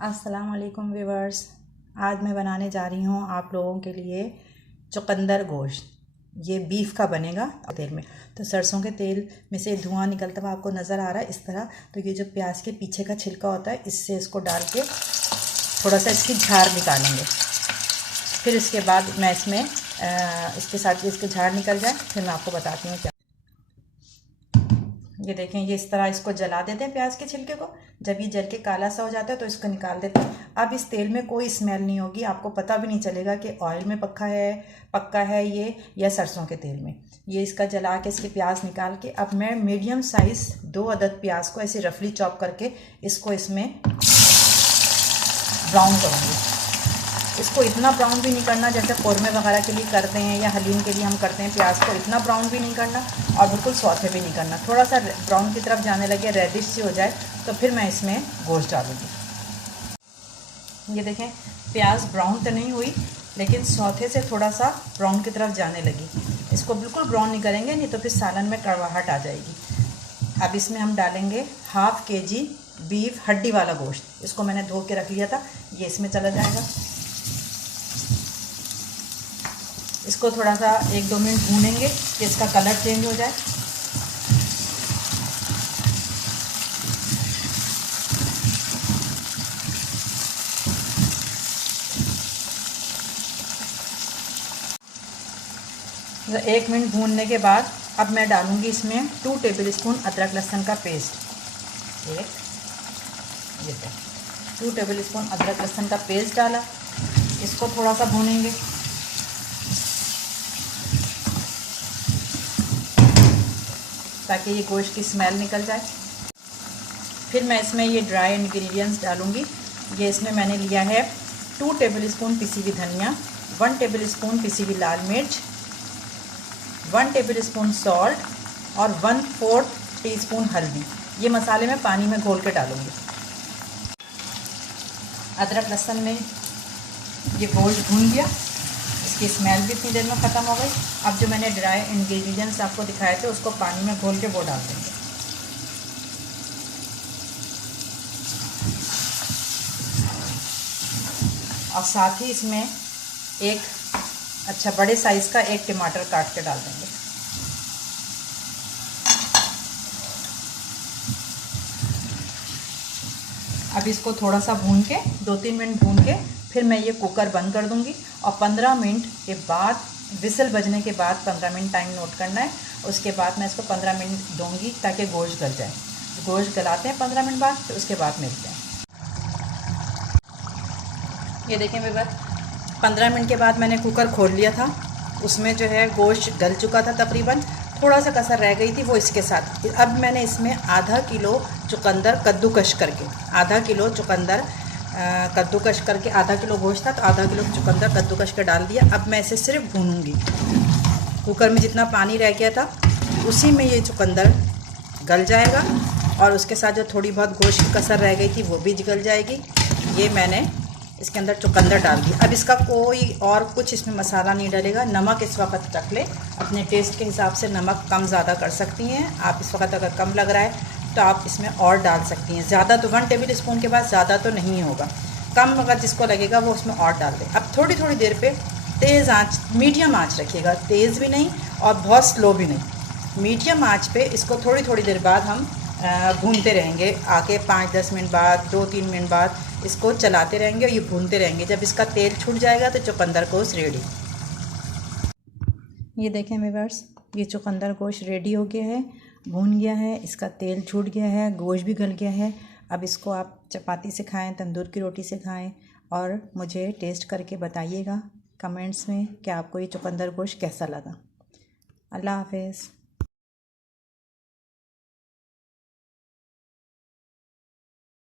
अस्सलाम वालेकुम व्यूवर्स। आज मैं बनाने जा रही हूँ आप लोगों के लिए चुकंदर गोश्त। ये बीफ का बनेगा तेल में। तो सरसों के तेल में से धुआं निकलता हुआ आपको नज़र आ रहा है इस तरह। तो ये जो प्याज के पीछे का छिलका होता है इससे इसको डाल के थोड़ा सा इसकी झाड़ निकालेंगे। फिर इसके बाद मैं इसमें इसके साथ इसके झाड़ निकल जाए फिर मैं आपको बताती हूँ क्या। ये देखें, ये इस तरह इसको जला देते हैं प्याज के छिलके को। जब ये जल के काला सा हो जाता है तो इसको निकाल देते हैं। अब इस तेल में कोई स्मेल नहीं होगी, आपको पता भी नहीं चलेगा कि ऑयल में पक्का है ये या सरसों के तेल में। ये इसका जला के इसके प्याज निकाल के अब मैं मीडियम साइज़ 2 अदद प्याज को ऐसे रफली चॉप करके इसको इसमें ब्राउन करूँगी। इसको इतना ब्राउन भी नहीं करना जैसे कौरमे वगैरह के लिए करते हैं या हलीम के लिए हम करते हैं। प्याज को इतना ब्राउन भी नहीं करना और बिल्कुल सौथे भी नहीं करना। थोड़ा सा ब्राउन की तरफ जाने लगे, रेडिश सी हो जाए तो फिर मैं इसमें गोश्त डालूँगी। ये देखें, प्याज ब्राउन तो नहीं हुई लेकिन सौथे से थोड़ा सा ब्राउन की तरफ जाने लगी। इसको बिल्कुल ब्राउन नहीं करेंगे, नहीं तो फिर सालन में कड़वाहट आ जाएगी। अब इसमें हम डालेंगे ½ kg बीफ हड्डी वाला गोश्त। इसको मैंने धो के रख लिया था, ये इसमें चला जाएगा। इसको थोड़ा सा 1-2 मिनट भूनेंगे कि इसका कलर चेंज हो जाए। तो 1 मिनट भूनने के बाद अब मैं डालूंगी इसमें 2 टेबलस्पून अदरक लहसुन का पेस्ट। ये 2 टेबलस्पून अदरक लहसुन का पेस्ट डाला। इसको थोड़ा सा भूनेंगे ताकि ये गोश्त की स्मेल निकल जाए। फिर मैं इसमें ये ड्राई इंग्रेडिएंट्स डालूंगी। ये इसमें मैंने लिया है 2 टेबलस्पून पिसी हुई धनिया, 1 टेबलस्पून पिसी हुई लाल मिर्च, 1 टेबलस्पून सॉल्ट और 1/4 टीस्पून हल्दी। ये मसाले मैं पानी में घोल के डालूंगी। अदरक लहसुन में ये गोश्त भून गया, इसकी स्मेल भी इतनी देर में ख़त्म हो गई। अब जो मैंने ड्राई इंग्रेडिएंट्स आपको दिखाए थे उसको पानी में घोल के वो डाल देंगे। और साथ ही इसमें एक बड़े साइज़ का 1 टमाटर काट के डाल देंगे। अब इसको थोड़ा सा भून के 2-3 मिनट भून के फिर मैं ये कुकर बंद कर दूंगी। और 15 मिनट के बाद विसल बजने के बाद 15 मिनट टाइम नोट करना है। उसके बाद मैं इसको 15 मिनट दूंगी ताकि गोश्त गल जाए। गोश्त गलाते हैं 15 मिनट बाद, फिर उसके बाद मिलते हैं। ये देखें मेरे पास 15 मिनट के बाद मैंने कुकर खोल लिया था। उसमें जो है गोश्त गल चुका था तकरीबन। थोड़ा सा कसर रह गई थी वो इसके साथ। अब मैंने इसमें ½ किलो चुकंदर कद्दूकश करके ½ किलो चुकंदर कद्दूकश करके ½ किलो गोश्त था तो ½ किलो चुकंदर कद्दूकश के डाल दिया। अब मैं इसे सिर्फ भूनूंगी। कुकर में जितना पानी रह गया था उसी में ये चुकंदर गल जाएगा और उसके साथ जो थोड़ी बहुत गोश्त की कसर रह गई थी वो भी गल जाएगी। ये मैंने इसके अंदर चुकंदर डाल दी। अब इसका कोई और कुछ इसमें मसाला नहीं डलेगा। नमक इस वक्त चख ले, अपने टेस्ट के हिसाब से नमक कम ज़्यादा कर सकती हैं आप। इस वक्त अगर कम लग रहा है तो आप इसमें और डाल सकती हैं। ज़्यादा तो 1 टेबल स्पून के बाद ज़्यादा तो नहीं होगा, कम अगर जिसको लगेगा वो उसमें और डाल दें। अब थोड़ी थोड़ी देर पे तेज़ आंच, मीडियम आंच रखिएगा, तेज़ भी नहीं और बहुत स्लो भी नहीं। मीडियम आंच पे इसको थोड़ी थोड़ी देर बाद हम भूनते रहेंगे। आके 5-10 मिनट बाद, 2-3 मिनट बाद इसको चलाते रहेंगे और ये भूनते रहेंगे। जब इसका तेल छूट जाएगा तो चुकंदर गोश्त रेडी। ये देखें व्यूअर्स, ये चुकंदर गोश्त रेडी हो गया है, भून गया है, इसका तेल छूट गया है, गोश्त भी गल गया है। अब इसको आप चपाती से खाएं, तंदूर की रोटी से खाएं और मुझे टेस्ट करके बताइएगा कमेंट्स में कि आपको ये चुकंदर गोश्त कैसा लगा। अल्लाह हाफ़िज़।